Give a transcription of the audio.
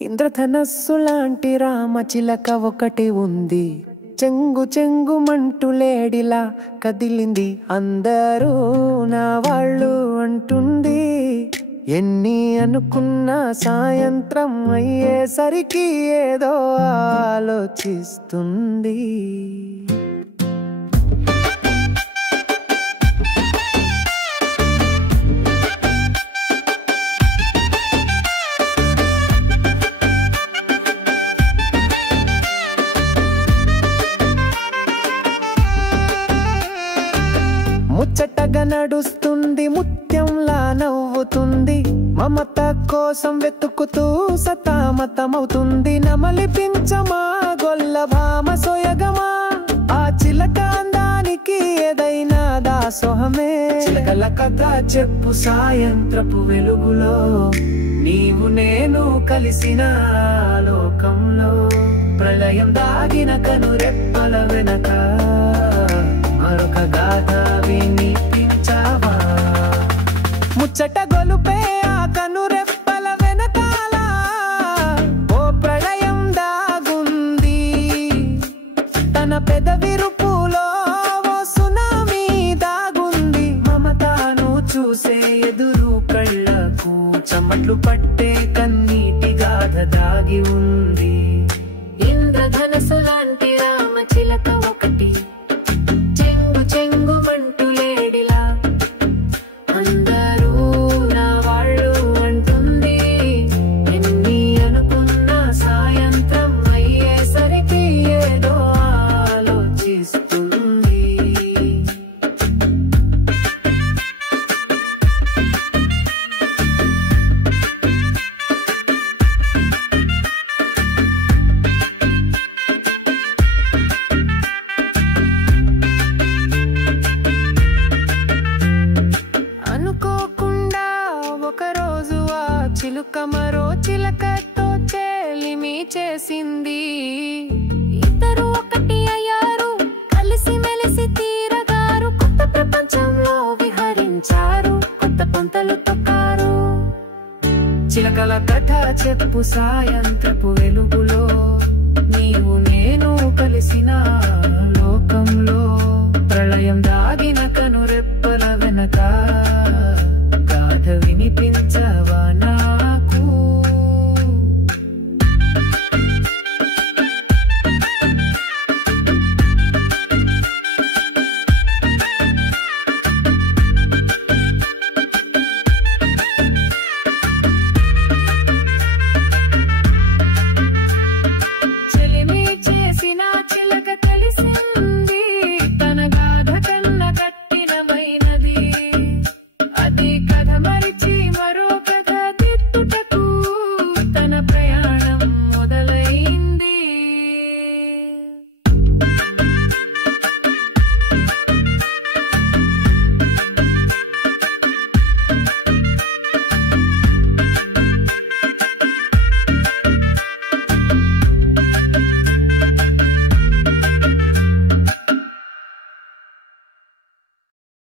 ఇంద్రధనస్సు లాంటి రామచిలక ఒకటి ఉంది. చెంగు చెంగు మంటులేడిలా కదిలింది, అందరూ నా వాళ్ళు అంటుంది. ఎన్ని అనుకున్నా సాయంత్రం అయ్యేసరికి ఏదో ఆలోచిస్తుంది. ముచ్చటగా నడుస్తుంది, ముత్యంలా నవ్వుతుంది. మమత కోసం వెతుకుతూ సతామతమవుతుంది. నమలిపించమా గొల్ల భామ సోయగమా, ఆ చిలక అందానికి ఏదైనా దాసోహమే. చిలకల కథ చెప్పు సాయంత్రపు వెలుగులో, నీవు నేను కలిసిన లోకంలో. ప్రళయం దాగిన కనురెప్పల వెనక మరొక గాథ వినిపించావా. ముచ్చట గొలుపే ఆ కనురెప్పల వెనకాల ఓ ప్రళయం దాగుంది. తన పెదవి రూపులో ఓ సునామీ దాగుంది. మమతాను చూసే ఎదురు కళ్ళకు చెమట్లు పట్టే కన్నీటి గాథ దాగి ఉంది. ఇంద్రధనస్సు లాంటి రామచిలక ఒకటి, చెంగు చెంగు మంటులేడిలా అందరూ నా వాళ్ళు అంటుంది. ఎన్ని అనుకున్నా సాయంత్రం అయ్యేసరికి ఏదో ఆలోచిస్తుంది. అనుకోకుండా ఒకరోజు ఆ చిలుక మరో చిలకతో చెలిమి చేసింది. ఇద్దరు ఒకటి అయ్యారు, కలిసి మెలిసి తీరగారు. కొత్త ప్రపంచంలో విహరించారు, కొత్త పంతలు తొక్కారు. చిలకల కథ చెప్పు సాయంత్రపు వెలుగులో, నీవు నేను కలిసిన లోకంలో. ప్రళయం దాగి